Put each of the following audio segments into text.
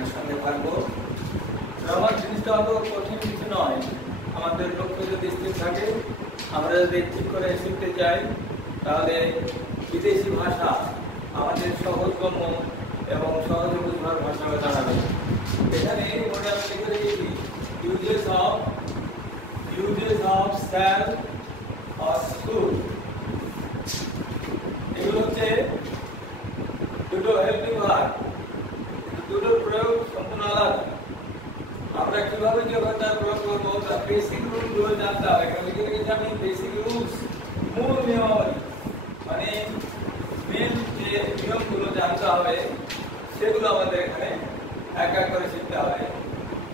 একসঙ্গে থাকবো। গ্রামার জিনিসটা অত কঠিন কিছু নয়। আমাদের লক্ষ্য যদি স্থির থাকে, আমরা যদি ঠিক করে শিখতে চাই, তাহলে বিদেশি ভাষা আমাদের সহজগম্য এবং সহজে বুঝবার ভাষা হয়ে দাঁড়াবে। এখানে মনে আমি লিখে রেখেছি uses of shall or should। এগুলো হচ্ছে দুটো হেল্পিং ভার্ব, দুটোর প্রয়োগ সম্পূর্ণ আলাদা। আমরা কিভাবে যে ভাষা প্রয়োগ করবো তার বেসিক রুলগুলো জানতে হবে। লিখে রেখেছি আমি বেসিক রুলস, মূল নিয়মাবলী, মানে মেন যে নিয়মগুলো জানতে হবে সেগুলো আমাদের এখানে এক এক করে শিখতে হবে।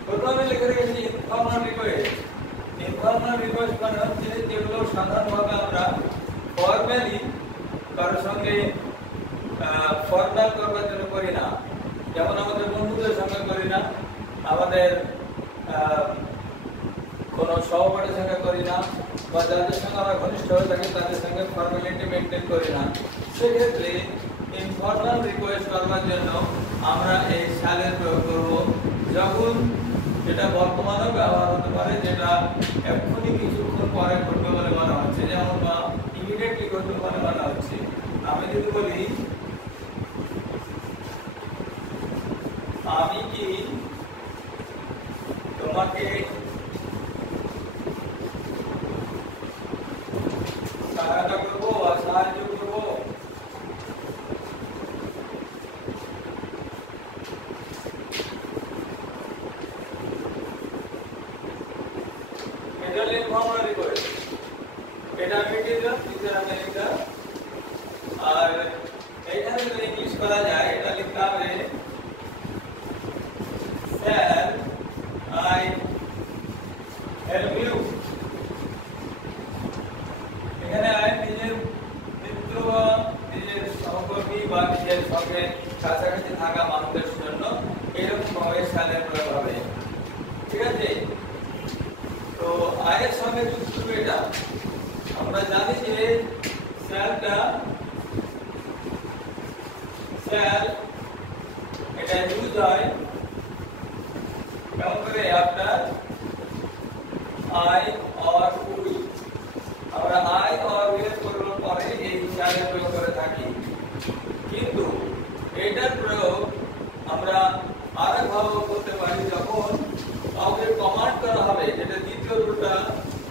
প্রথমে লিখে রেখেছি ইনফর্মাল রিকোয়েস্ট। ইনফর্মাল রিকোয়েস্ট মানে হচ্ছে যেগুলো সাধারণভাবে আমরা ফর্মালি কারোর সঙ্গে ফর্মাল করবার জন্য করি না, যেমন আমাদের বন্ধুদের সঙ্গে করি না, আমাদের কোনো সহপাঠীর সঙ্গে করি না, বা যাদের সঙ্গে আমরা ঘনিষ্ঠ হয়ে থাকি তাদের সঙ্গে ফর্মালিটি মেনটেন করি না। সেক্ষেত্রে ইনফর্মাল রিকোয়েস্ট করবার জন্য আমরা এই শ্যালের প্রয়োগ করব যখন যেটা বর্তমানেও ব্যবহার হতে পারে, যেটা এক্ষুনি কিছুক্ষণ পরে ঘটবে বলে মনে হচ্ছে, যেমন বা ইমিডিয়েটলি ঘটবে বলে মনে হচ্ছে। আমি যদি বলি আমি কি তোমাকে সহায়তা করবো বা সাহায্য করবো, এটা ইনফর্মাল রিকোয়েস্ট। এটা আমি দিলাম, টিচার আমি লিখলাম। আর এখানে যদি ইংলিশ করা যায়, এটা লিখতে হবে shall I help you। এখানে আই নিজের মিত্র বা নিজের সহকর্মী বা নিজের সঙ্গে কাছাকাছি থাকা মানুষদের জন্য এরকম ভাবে শ্যালের প্রয়োগ হবে। ঠিক আছে? তো আয়ের সঙ্গে যুক্ত এটা আমরা জানি যে শ্যালটা শ্যাল এটা ইউজ হয় কেমন করে, আফটার আই অর উই। আমরা আই অর উই এর পরে এই শ্যালের প্রয়োগ করে থাকি, কিন্তু এটার প্রয়োগ আমরা আরেকভাবে করতে পারি যখন কাউকে কমান্ড করা হবে, যেটা দ্বিতীয় রুলটা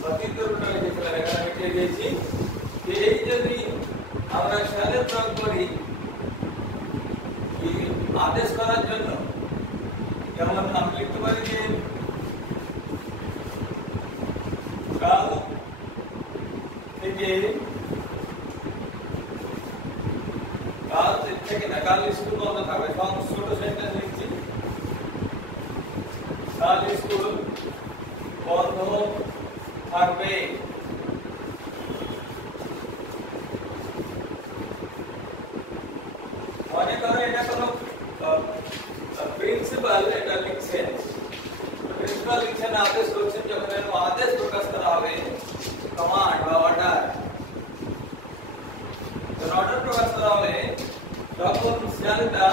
বা তৃতীয় রুলটা লিখেছিলাম, এখানে লিখে দিয়েছি যে এই যদি আমরা শ্যালের প্রয়োগ করি আদেশ করার জন্য, যেমন আমি লিখতে পারি যে কাল থেকে না কাল স্কুল বন্ধ থাকবে, ছোট সেন্টেন্স লিখছি, কাল স্কুল বন্ধ থাকবে। মনে করো এটা কোনো প্রিন্সিপাল এটা লিখছেন, প্রিন্সিপাল লিখছেন আদেশ করছেন, যখন এর আদেশ প্রকাশ করা হবে কমান্ড বা অর্ডার, যখন অর্ডার প্রকাশ করা হবে তখন শ্যালটা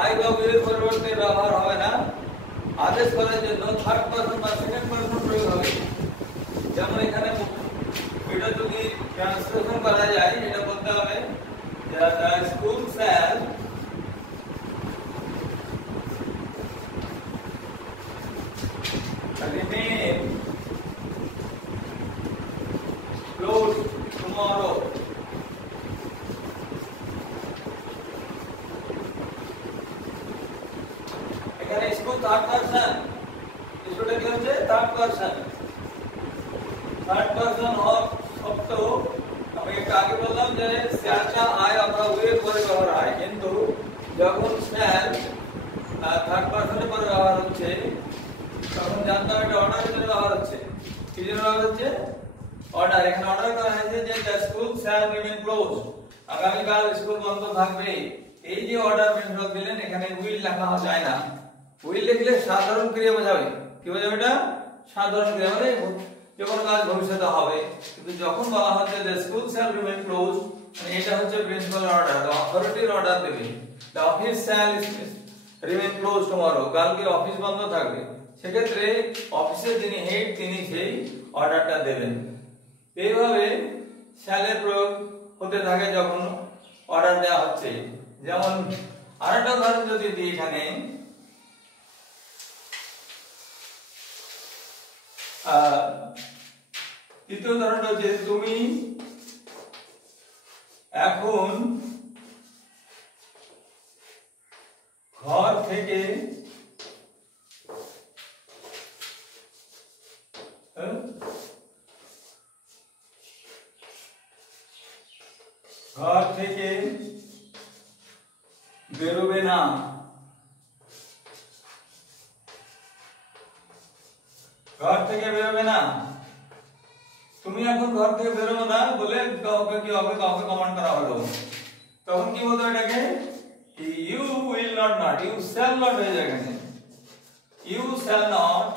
আই বা উই এর পরিবর্তে ব্যবহার হবে না, আদেশ করার জন্য থার্ড পারসন বা সেকেন্ড পারসন প্রয়োগ হবে। যেমন এখানে এটা যদি ট্রান্সলেশন করা যায়, এটা বলতে হবে the school shall remain closed tomorrow। এখানে স্কুল থার্ড পারসন, স্কুলটা কি হচ্ছে থার্ড পারসন হওয়ার সত্ত্বেও আমি একটু আগে বললাম যে শ্যালটা আই অথবা উই এর পরে ব্যবহার হয়, কিন্তু যখন শ্যাল থার্ড পারসনের পরে ব্যবহার হচ্ছে তখন জানতে হবে এটা অর্ডারের জন্য ব্যবহার হচ্ছে। কি জন্য ব্যবহার হচ্ছে? অর্ডার। এখানে অর্ডার করা হয়েছে যে the school shall remain closed, আগামীকাল স্কুল বন্ধ থাকবে। এই যে অর্ডার মেথড দিলেন, এখানে উইল লেখা যায় না। উইল লিখলে সাধারণ ক্রিয়া বোঝাবে। কি বোঝাবে? এটা সাধারণ ক্রিয়া, মানে যে কোনো কাজ ভবিষ্যতে হবে। কিন্তু যখন বলা হচ্ছে the school shall remain closed, মানে এটা হচ্ছে প্রিন্সিপাল অর্ডার, অথরিটির অর্ডার দেবে। the office shall remain close tomorrow, কালকে অফিস বন্ধ থাকবে, সেক্ষেত্রে অফিসের যিনি হেড তিনি সেই অর্ডারটা দেবেন। এইভাবে শ্যালের প্রয়োগ হতে থাকে যখন অর্ডার দেওয়া হচ্ছে। যেমন আরেকটা উদাহরণ যদি দিই এখানে, তৃতীয় উদাহরণটা হচ্ছে তুমি এখন ঘর থেকে বেরোবে না। ঘর থেকে বেরোবে না, তুমি এখন ঘর থেকে বেরোবে না বলে কাউকে কমান্ড করা হলো, তখন কি বলতে হবে এটাকে? You will not, you shall not হয়ে যাবে এখানে। You shall not,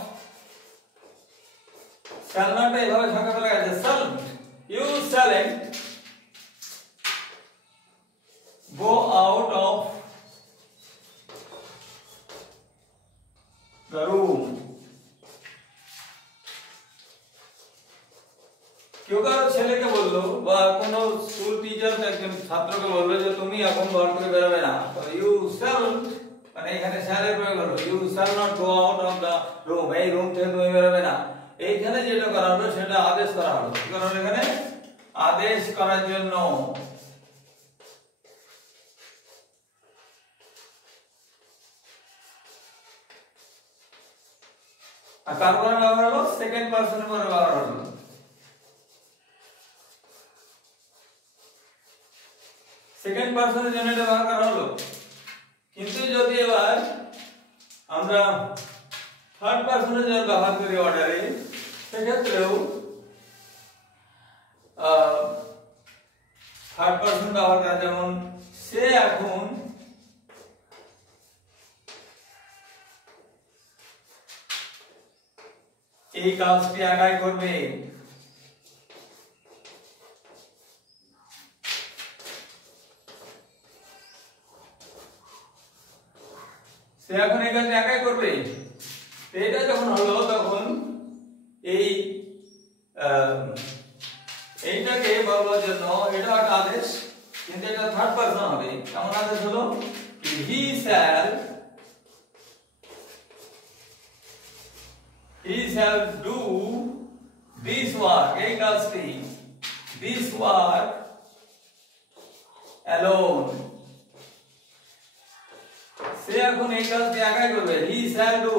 shall not এইভাবে ঢাকা ফেলা গেছে, shall, you shalt go out of the room। কেউ কারো ছেলেকে বললো বা কোনো স্কুল টিচার একজন ছাত্রকে বললো যে তুমি এখন ঘর থেকে বেরোবে না, ইউ শ্যাল, মানে এখানে শ্যালের প্রয়োগ হলো, you shall not go out of the room, এই রুম থেকে তুমি বেরোবে না। এইখানে যেটা করা হলো সেটা আদেশ করা হলো, কি করা হলো এখানে? আদেশ করার জন্য। আর কার পরে ব্যবহার হলো? সেকেন্ড পারসনের পরে ব্যবহার হলো। সেকেন্ড পারসনের জন্য এটা ব্যবহার করা হলো। কিন্তু যদি এবার আমরা থার্ড পারসনের জন্য ব্যবহার করি অর্ডারে, সেক্ষেত্রেও থার্ড পারসন ব্যবহার করা, যেমন সে এখন এই কাজটি একাই করবে। সে এখন এই কাজটি একাই করবে। এটা যখন হলো তখন এইটাকে বলার জন্য এটা একটা আদেশ, কিন্তু এটা থার্ড পারসন হবে। কেমন আদেশ হলো? হি shall do this work, এই কাজটি, this work alone। সে এখন এই কাজটি একাই করবে, he shall do।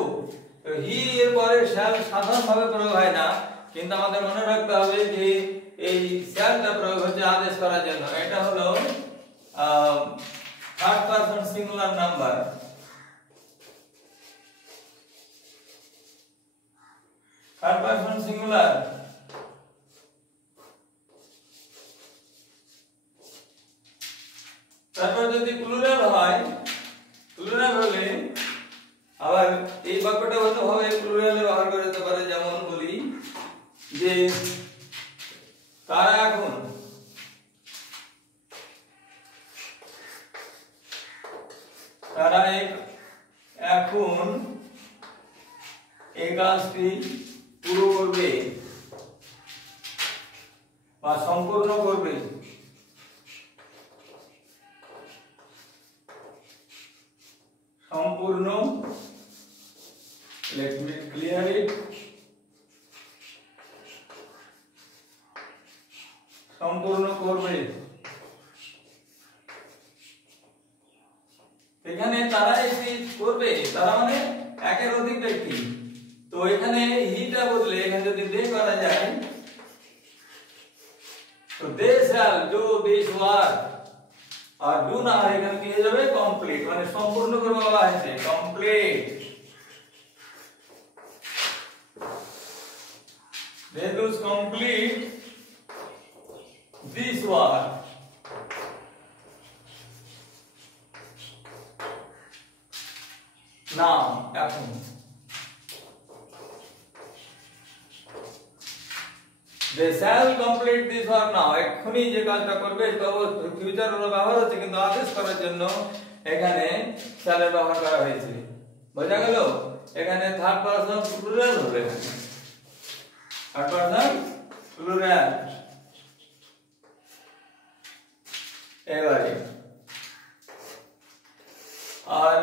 তো হি এর পরে shall সাধারণভাবে প্রয়োগ হয় না, কিন্তু আমাদের মনে রাখতে হবে যে এই shallটা প্রয়োগ হচ্ছে আদেশ করার জন্য। এটা হলো third person singular number. Third person singular. তারপর যদি প্লুরাল হয়, প্লুরাল হলে আবার এই বাক্যটা ভাবে প্লুরালে ব্যবহার করা যেতে পারে। যেমন বলি যে তারা এখন, তারা এখন এই কাজটি পুরো করবে বা সম্পূর্ণ করবে। সম্পূর্ণ, let me clear it, সম্পূর্ণ করবে। এখানে তারা এটি করবে, তারা মানে একের অধিক ব্যক্তি। তো এখানে হিটা বদলে এখানে যদি দে করা যায়, তো they shall do this work, আর ডু না হয় এখানে কি হয়ে যাবে? কমপ্লিট, মানে সম্পূর্ণ করবে বলা হয়েছে, complete. they do complete this work। now এখন they shall complete this work now, এখনি যে কাজটা করবে, তো ফিউচার হলো ব্যবহার হচ্ছে, কিন্তু আদেশ করার জন্য এখানে শ্যালের ব্যবহার করা হয়েছে। বোঝা গেল? এখানে থার্ড পারসন প্লুরাল হবে, থার্ড পারসন প্লুরাল। এবারে আর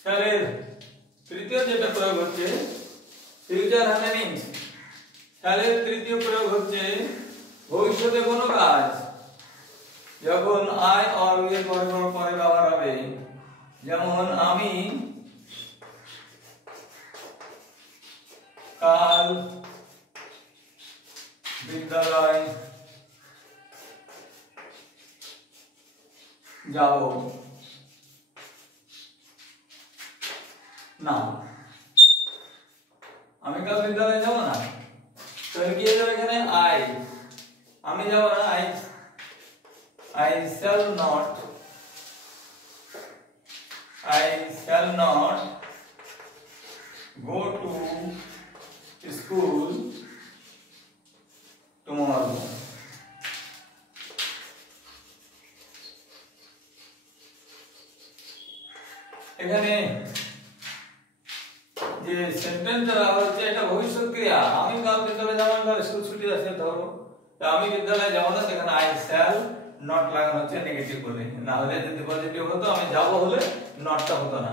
শ্যালের তৃতীয় যেটা প্রয়োগ হচ্ছে ফিউচার হ্যাপেনিংস। শ্যালের তৃতীয় প্রয়োগ হচ্ছে ভবিষ্যতে কোনো কাজ যখন আই অর এর পরে ব্যবহার হবে। যেমন আমি কাল বিদ্যালয় যাব না, আমি কাল বিদ্যালয়ে যাব না, তো কি হয়ে যাবে এখানে আই, আমি যাব না, I shall not go to school tomorrow. এখানে যে সেন্টেন্সটা হচ্ছে এটা ভবিষ্যৎ ক্রিয়া। আমি কাল বিদ্যালয়ে যাব না, স্কুল ছুটি আছে ধরো, তো আমি বিদ্যালয়ে যাব না, সেখানে I shall not লাগানো হচ্ছে নেগেটিভ বলে, না হলে যদি পজিটিভ হতো আমি যাব হলে নটটা হতো না।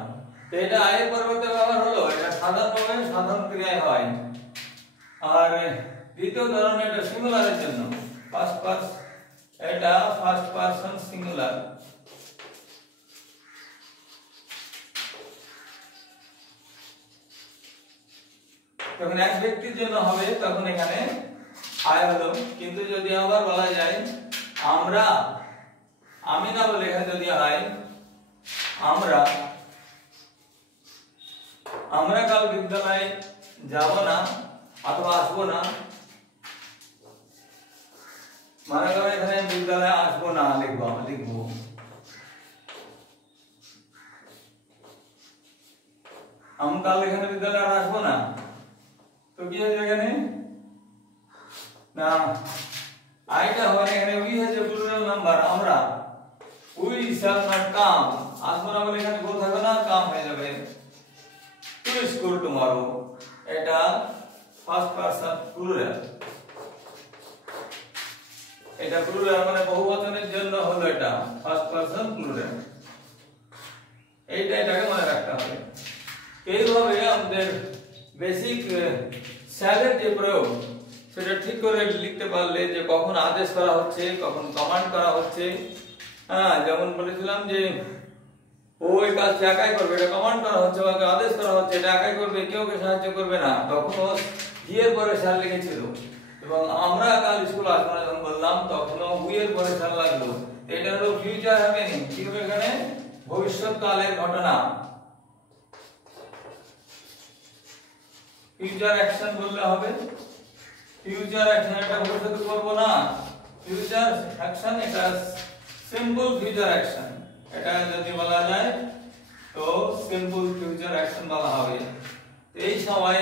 তো এটা আই এর পরিবর্তে ব্যবহার হলো, এটা সাধারণভাবে সাধারণ ক্রিয়ায় হয়। আর দ্বিতীয় ধরন এটা সিঙ্গুলারের জন্য, ফার্স্ট পারসন, এটা ফার্স্ট পারসন সিঙ্গুলার। যখন এক ব্যক্তির জন্য হবে তখন এখানে আই হলো, কিন্তু যদি আবার বলা যায় আমরা, আমি না বলে এখানে যদি হয় আমরা কাল বিদ্যালয়ে যাব না অথবা আসবো না, মানে এখানে বিদ্যালয়ে আসবো না লিখবো, আমি কাল এখানে বিদ্যালয়ে আসবো না, তো কি হয়েছে এখানে না আইটা হয় এখানে উই হয়েছে প্লুরাল নাম্বার, আমরা উই শ্যাল নট কাম, আসবো না বলে এখানে গো থাকবে না, কাম হয়ে যাবে টু স্কুল টুমরো, এটা ফার্স্ট পারসন প্লুরাল। এটা প্লুরাল মানে বহুবচনের জন্য হলো, এটা ফার্স্ট পারসন প্লুরাল, এটাকে মনে রাখতে হবে। এইভাবে আমাদের বেসিক শ্যালের যে প্রয়োগ সেটা ঠিক করে লিখতে পারলে যে কখন আদেশ করা হচ্ছে, কখন কমান্ড করা হচ্ছে। হ্যাঁ, যেমন বলেছিলাম যে ও এই কাজটা একাই করবে, এটা কমান্ড করা হচ্ছে, ওকে আদেশ করা হচ্ছে, এটা একাই করবে, কেউ ওকে সাহায্য করবে না, তখন ও হি এর পরে শ্যাল লিখেছিল। এবং আমরা কাল স্কুল আসবো না যখন বললাম তখন উই এর পরে শ্যাল লাগলো, এটা হলো ফিউচার হ্যাপেনিং, কি হবে এখানে ভবিষ্যৎকালের ঘটনা। ফিউচার অ্যাকশন বললে হবে, ফিউচার অ্যাকশন, এটা ভবিষ্যতে করব না, ফিউচার অ্যাকশন, এটা সিম্পল ফিউচার অ্যাকশন, এটা যদি বলা যায় তো সিম্পল ফিউচার অ্যাকশন বলা হবে। এই সময়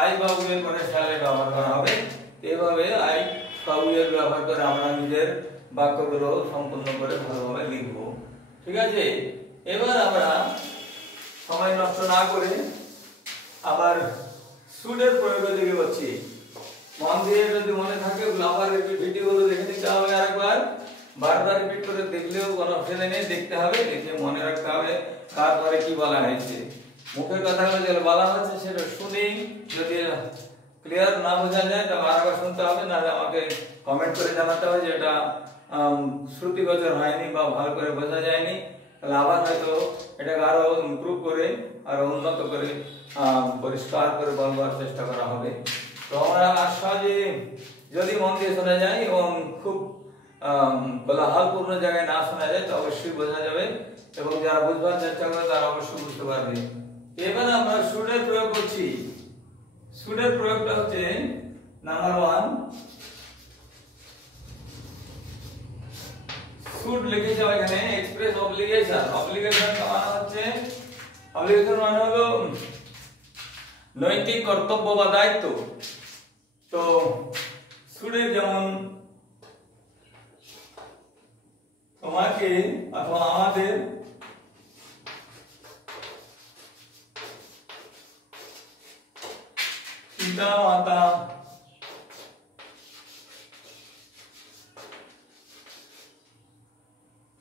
আই বা উই এর পরে শ্যাল ব্যবহার করা হবে। এইভাবে আই বা উই এর ব্যবহার করে আমরা নিজের বাক্যগুলো সম্পূর্ণ করে ভালোভাবে লিখব। ঠিক আছে, এবার আমরা সময় নষ্ট না করে আবার শুডের প্রয়োগের দিকে যাচ্ছি। মন দিয়ে যদি মনে থাকে আবার ভিডিওগুলো দেখে নিতে হবে, আরেকবার বারবার রিপিট করে দেখলেও কোনো অসুবিধা নেই, দেখতে হবে, দেখে মনে রাখতে হবে তারপরে কি বলা হয়েছে। মুখের কথাগুলো যেগুলো বলা হচ্ছে সেটা শুনে যদি ক্লিয়ার না বোঝা যায় তা বারবার শুনতে হবে, না আমাকে কমেন্ট করে জানাতে হবে যে এটা শ্রুতিগোচর হয়নি বা ভালো করে বোঝা যায়নি, তাহলে আবার হয়তো এটাকে আরো ইমপ্রুভ করে আরো উন্নত করে পরিষ্কার করে বলবার চেষ্টা করা হবে। তো আমরা সহজে যদি মন দিয়ে শোনা যায় এবং খুব কোলাহলপূর্ণ জায়গায় না শোনা যায় তো অবশ্যই বোঝা যাবে, এবং যারা বুঝবার চেষ্টা করে তারা অবশ্যই বুঝতে পারবে। এবার আমরা শুডের প্রয়োগ করছি। শুডের প্রয়োগটা হচ্ছে নাম্বার 1, শুড লিখেছে এখানে এক্সপ্রেস অব্লিগেশন। অব্লিগেশন মানে হচ্ছে, অব্লিগেশন মানে হলো নৈতিক কর্তব্য বা দায়িত্ব। তো শুডের যেমন তোমাকে অথবা আমাদের পিতা মাতা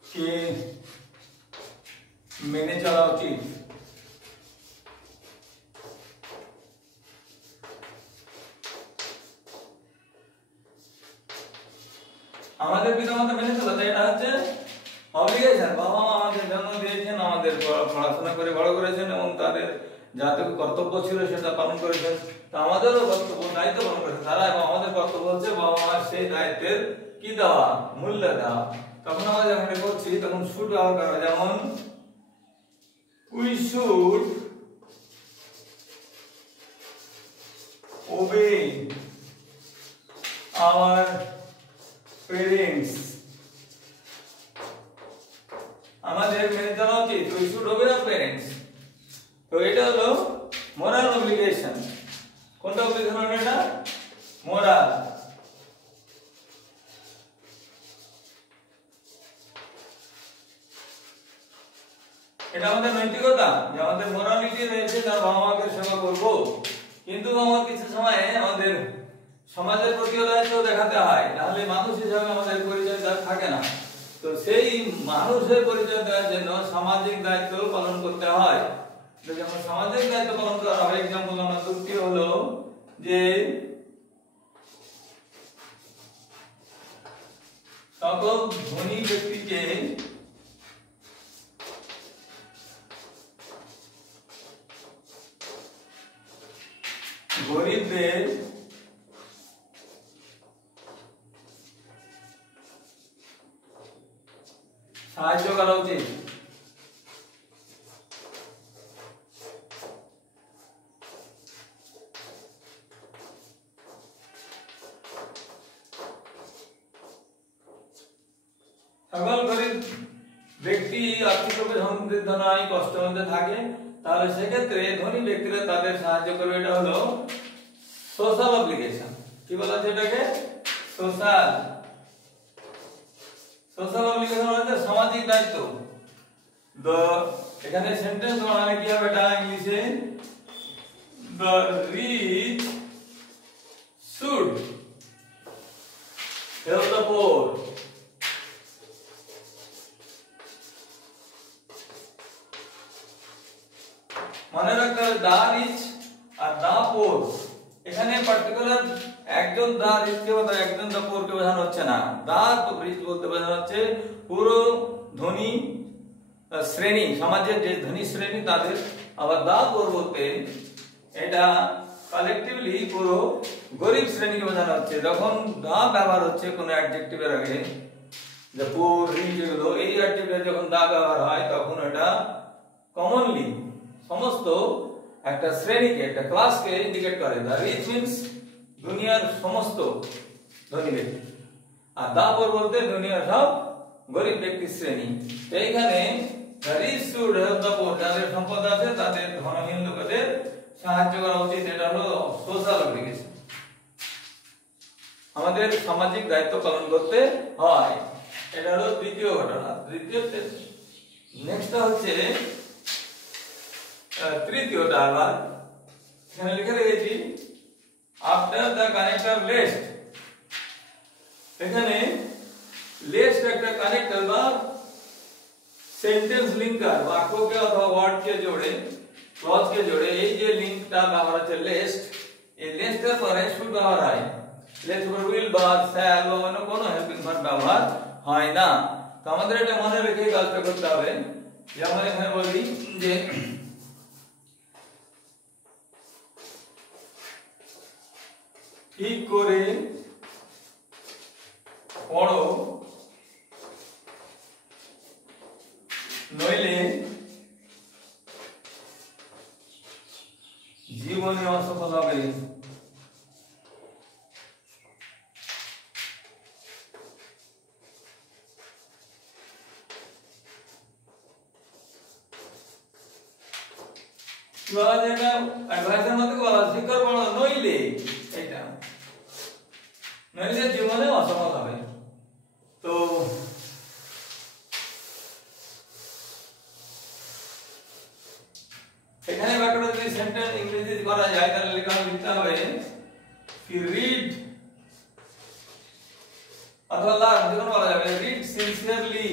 কে মেনে চলা উচিত। আমাদের পিতামাতা মেনে চলা, এটা হচ্ছে অব্লিগেশন। বাবা মা আমাদের জন্ম দিয়েছেন, আমাদের পড়াশোনা করে বড় করেছেন এবং তাদের যাটুকু কর্তব্য ছিল সেটা পালন করেছেন। তা আমাদেরও কর্তব্য, দায়িত্ব পালন করেছেন তারা, এবং আমাদের কর্তব্য হচ্ছে বাবা মার সেই দায়িত্বের কি দেওয়া, মূল্য দেওয়া। তখন আমরা যখন এটা করছি তখন শুড ব্যবহার করা, যেমন we should obey our parents, আমাদের মেনে চলা উচিত। We should obey our parents। তো এটা হলো মোরাল অব্লিগেশন। কোনটা অব্লিগেশন হলো এটা? মোরাল। এটা আমাদের নৈতিকতা, যে আমাদের মোরালিটি রয়েছে, তার বাবা মাকে সেবা করব। কিন্তু আমার কিছু সময় আমাদের সমাজের প্রতিও দায়িত্ব দেখাতে হয়, নাহলে মানুষ হিসাবে আমাদের পরিচয় থাকে না। তো সেই মানুষের পরিচয় দেওয়ার জন্য সামাজিক দায়িত্ব পালন করতে হয়। যখন সামাজিক দায়িত্ব পালন করা হয়, এক্সাম্পল আমরা যুক্তি হলো যে সকল ধনী ব্যক্তিকে গরিবদের সাহায্য করা উচিত। সকল গরিব ব্যক্তি আর্থিকভাবে সমৃদ্ধ নয়, কষ্টের মধ্যে থাকে, তাহলে সেক্ষেত্রে ধনী ব্যক্তিরা তাদের সাহায্য করবে। এটা হলো সোশ্যাল অব্লিগেশন। কি বলা হচ্ছে এটাকে? সোশ্যাল অব্লিগেশন হচ্ছে সামাজিক দায়িত্ব। এখানে সেন্টেন্স বানালে কি হবে এটা ইংলিশে? the rich should help the poor। মনে রাখতে হবে দা রিচ আর দা পোর, এখানে পার্টিকুলার একজন দা রিচ কে বা একজন দা পোর কে বোঝানো হচ্ছে না। দা রিচ বলতে বোঝানো হচ্ছে পুরো ধনী শ্রেণী, সমাজের যে ধনী শ্রেণী তাদের। আবার দা পোর বলতে এটা কালেকটিভলি পুরো গরিব শ্রেণীকে বোঝানো হচ্ছে। যখন দা ব্যবহার হচ্ছে কোনো অ্যাডজেক্টিভের আগে, যে পোর, রিচ, এগুলো এই অ্যাডজেক্টিভের যখন দা ব্যবহার হয় তখন এটা কমনলি সমস্ত একটা শ্রেণীকে, একটা ক্লাসকে ইন্ডিকেট করে। দা রিচ মিন্স দুনিয়ার সমস্ত ধনী ব্যক্তি, আর দা পোর বলতে দুনিয়ার সব গরিব ব্যক্তির শ্রেণী। এইখানে দা রিচ শুড হেল্প দা পোর, যাদের সম্পদ আছে তাদের ধনহীন লোকেদের সাহায্য করা উচিত। এটা হলো সোশ্যাল অব্লিগেশন। আমাদের সামাজিক দায়িত্ব পালন করতে হয়। এটা হলো তৃতীয় ঘটনা। নেক্সট হচ্ছে তৃতীয়টা। আবার এখানে লিখে রেখেছি আফটার দ্য কানেক্টর লেস্ট। এখানে লেস্ট একটা কানেক্টর বা সেন্টেন্স লিঙ্কার, বাক্যকে অথবা ওয়ার্ডকে জোড়ে, ক্লজকে জোড়ে, এই যে লিঙ্কটা ব্যবহার হচ্ছে লেস্ট। এই লেস্টের পরে শুড ব্যবহার হয়। লেস্ট পরে উইল বা শ্যাল বা অন্য কোনো হেল্পিং ভার্ব ব্যবহার হয় না। তো আমাদের এটা মনে রেখে কাজটা করতে হবে। যেমন এখানে বলি যে ঠিক করে পড়ো নইলে জীবনে অসফল হবে। অ্যাডভাইসের মধ্যে বলা ঠিক করে পড়ো নইলে, এটা নইলে জীবনে অসফল হবে। তো এখানে বাক্যটা যদি সেন্টেন্স ইংরেজিতে করা যায় তাহলে লিখতে হবে কি রিড অথবা লার্ন যেমন বলা যাবে রিড সিনসিয়ারলি,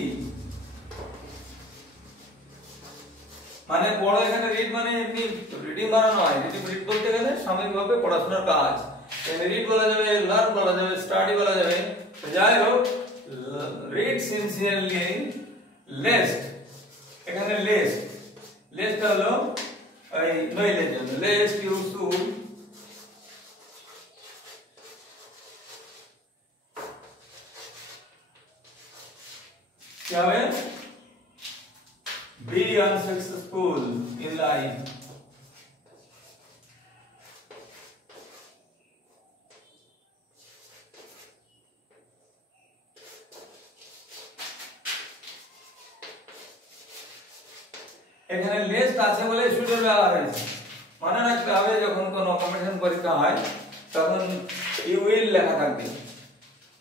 মানে পড়ো। এখানে রিড মানে এমনি রিডিং বানানো নয়, রিড বলতে গেলে সাময়িকভাবে পড়াশোনার কাজ। রিড বলা যাবে, লার্ন বলা যাবে, স্টাডি বলা যাবে। যাই হোক, রিড সিনসিয়ারলি লেস্ট, এখানে লেস্ট লেস্ট হলো এই নইলের জন্য। লেস্ট ইউ শুড কি হবে? Be unsuccessful in life. এখানে লেস্ট আছে বলে শুডের ব্যবহার হয়েছে। মনে রাখতে হবে যখন কোনো কম্পিটিশন পরীক্ষা হয় তখন ইউ উইল লেখা থাকবে,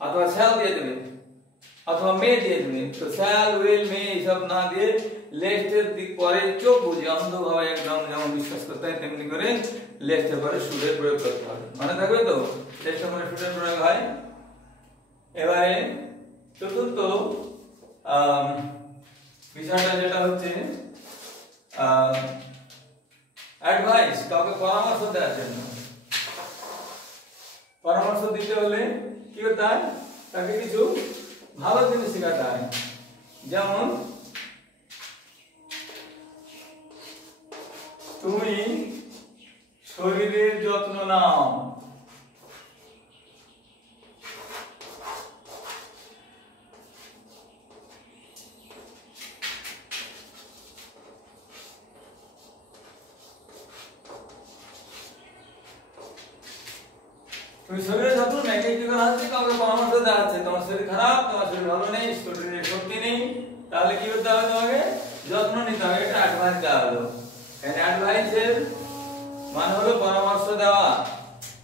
অথবা শ্যাল দিয়ে দেবে, অথবা মে দিয়ে দেবে। তো শ্যাল উইল মে এইসব না দিয়ে লেস্টের দিক পরে চোখ বুঝে অন্ধভাবে একদম যেমন বিশ্বাস করতে হয় তেমনি করে লেস্টের পরে শুডের প্রয়োগ করতে হবে। মনে থাকবে তো, লেস্টের পরে শুডের প্রয়োগ হয়। এবারে চতুর্থ বিষয়টা যেটা হচ্ছে অ্যাডভাইস, কাউকে পরামর্শ দেওয়ার জন্য। পরামর্শ দিতে হলে কি করতে হয়? তাকে কিছু ভালো জিনিস শেখাতে হয়। যেমন তুমি শরীরের যত্ন নাও, তুমি শরীরের যত্ন নেই, কি করা হচ্ছে? কাউকে পরামর্শ দেওয়া হচ্ছে তোমার শরীর খারাপ, তোমার শরীর ভালো নেই, শরীরে শক্তি নেই, তাহলে কি করতে হবে? তোমাকে যত্ন নিতে হবে। এটা অ্যাডভাইস দেওয়া হলো। এখানে অ্যাডভাইসের মানে হলো পরামর্শ দেওয়া,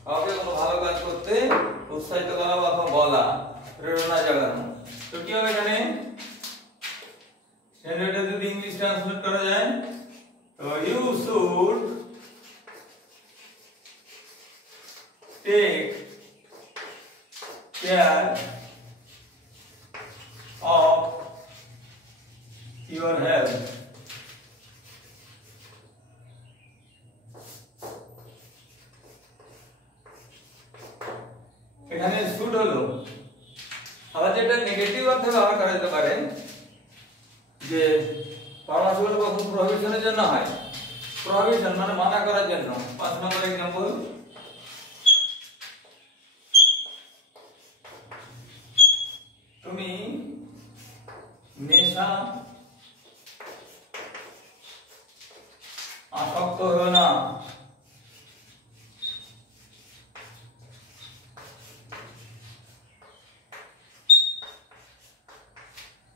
কাউকে কোনো ভালো কাজ করতে উৎসাহিত করা বা বলা, প্রেরণা জাগানো। তো কি হবে এখানে? এটা যদি ইংলিশ ট্রান্সলেট করা যায় তো you should take care of your health. এখানে শুড হলো, আবার যেটা নেগেটিভ অর্থে ব্যবহার করা যেতে পারে যে পরামর্শগুলো কখন প্রহিবিশনের জন্য হয়। প্রহিবিশন মানে মানা করার জন্য। 5 নম্বর एग्जांपल, তুমি নেশা আসক্ত হও না।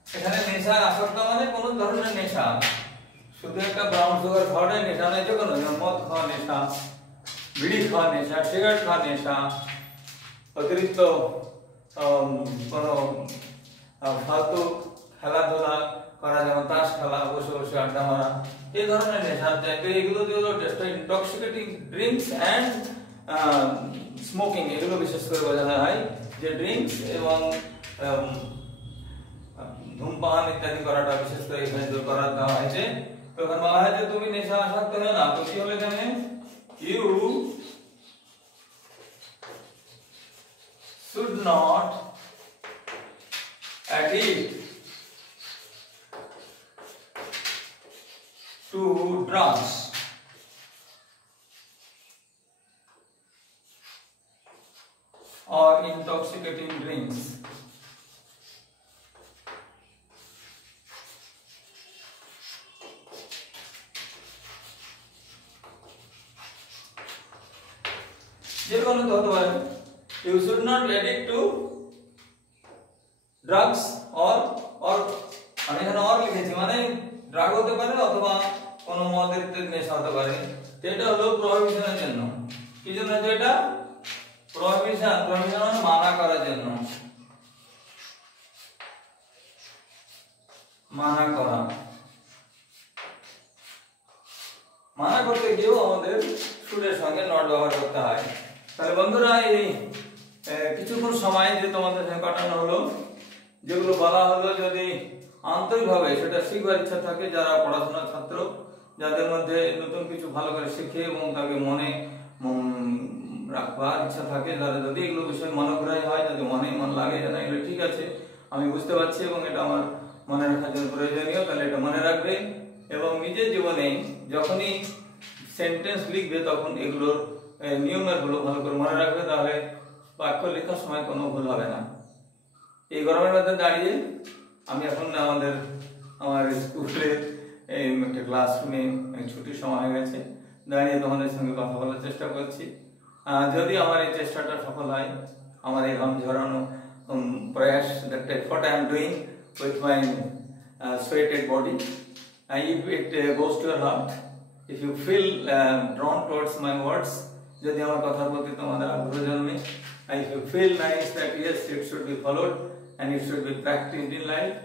এখানে নেশা আসক্ত মানে কোন ধরনের নেশা, শুধু একটা ব্রাউন সুগার খাওয়াটাই নেশা নয়। যে কোনো মদ খাওয়া নেশা, বিড়ি খাওয়া নেশা, সিগারেট খাওয়া নেশা, অতিরিক্ত কোনো ফালতু খেলাধুলা করা, যেমন তাস খেলা, বসে বসে আড্ডা মারা, এই ধরনের নেশার চাইতে এগুলো যেগুলো ইনটক্সিকেটিং ড্রিঙ্কস অ্যান্ড স্মোকিং, এগুলো বিশেষ করে বোঝানো হয় যে ড্রিঙ্কস এবং ধূমপান ইত্যাদি করাটা বিশেষ করে এখানে জোর করা দেওয়া হয়েছে। তো এখানে বলা হয় যে তুমি নেশা আসক্ত হও না। তো কি হবে এখানে? You should not addict to drugs or intoxicating drinks. যে কোনো তো হতে পারে। You should not addict to drugs or আমি এখানে or লিখেছি, মানে ড্রাগ হতে পারে অথবা কোনো মদের ইত্যাদি নেশা হতে পারে। এটা হলো প্রহিবিশনের জন্য। কি জন্য? এটা প্রহিবিশন, প্রহিবিশন মানে মানা করার জন্য, মানা করা, মানা করতে গিয়েও আমাদের সুরের সঙ্গে নট ব্যবহার করতে হয়। তাহলে বন্ধুরা, এই কিছুক্ষণ সময় যে তোমাদের সঙ্গে কাটানো হলো, যেগুলো বলা হলো, যদি আন্তরিকভাবে সেটা শিখবার ইচ্ছা থাকে, যারা পড়াশোনার ছাত্র, যাদের মধ্যে নতুন কিছু ভালো করে শিখে এবং তাকে মনে রাখবার ইচ্ছা থাকে, যারা যদি এগুলো বিষয়ে মনোগ্রাহী হয়, যদি মন লাগে যে না এগুলো ঠিক আছে, আমি বুঝতে পারছি এবং এটা আমার মনে রাখার জন্য প্রয়োজনীয়, তাহলে এটা মনে রাখবে এবং নিজের জীবনে যখনই সেন্টেন্স লিখবে তখন এগুলোর নিয়মগুলো ভালো করে মনে রাখবে, তাহলে বাক্য লেখার সময় কোনো ভুল হবে না। এই গরমের মধ্যে দাঁড়িয়ে আমি এখন আমার স্কুলে একটা ক্লাসরুমে ছুটির সময় হয়ে গেছে, দাঁড়িয়ে তোমাদের সঙ্গে কথা বলার চেষ্টা করছি। যদি আমার এই চেষ্টাটা সফল হয়, আমার এই ঘাম ঝরানো প্রয়াস, that what I am doing with my sweated body, if it goes to your heart, if you feel drawn towards my words, যদি আমার কথার প্রতি তোমাদের আগ্রহ জন্মে, if you feel nice that yes it should be followed and it should be practiced in life,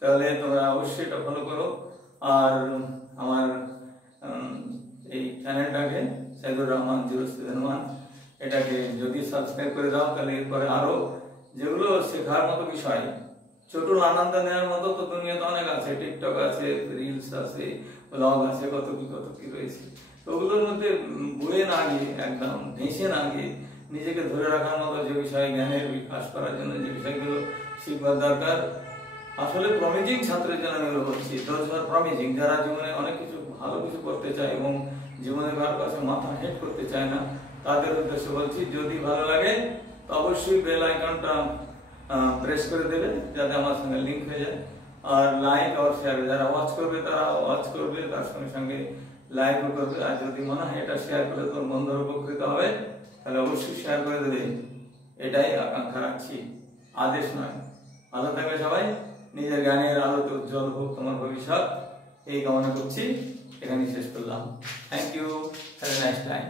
তাহলে তোমরা অবশ্যই এটা ফলো করো। আর আমার এই চ্যানেলটাকে সাইদুর রহমান 071 এটাকে যদি সাবস্ক্রাইব করে দাও, তাহলে এরপরে আরো যেগুলো শেখার মতো বিষয়, ছোট আনন্দ নেওয়ার মতো তো দুনিয়াতে অনেক আছে, টিকটক আছে, রিলস আছে, ব্লগ আছে, কত কি রয়েছে। তো ওগুলোর মধ্যে বয়ে না গিয়ে, একদম ভেসে না গিয়ে, নিজেকে ধরে রাখার মতো যে বিষয়, জ্ঞানের বিকাশ করার জন্য যে বিষয়গুলো শিখবার দরকার, আসলে প্রমিজিং ছাত্রের জন্য আমি বলছি, প্রমিজিং, যারা জীবনে অনেক কিছু ভালো কিছু করতে চায় এবং জীবনে কারোর কাছে মাথা হেট করতে চায় না, তাদের উদ্দেশ্যে বলছি, যদি ভালো লাগে তো অবশ্যই বেল আইকনটা প্রেস করে দেবে, যাতে আমার সঙ্গে লিঙ্ক হয়ে যায়। আর লাইক আর শেয়ার, যারা ওয়াচ করবে তারা ওয়াচ করবে, তার সঙ্গে সঙ্গে লাইকও করবে। আর যদি মনে হয় এটা শেয়ার করলে তোর বন্ধুরা উপকৃত হবে, তাহলে অবশ্যই শেয়ার করে দেবে। এটাই আকাঙ্ক্ষা রাখছি, আদেশ নয়। ভালো থাকবে সবাই, নিজের জ্ঞানের আলোতে উজ্জ্বল হোক তোমার ভবিষ্যৎ, এই কামনা করছি। এখানেই শেষ করলাম। Thank you, have a nice time.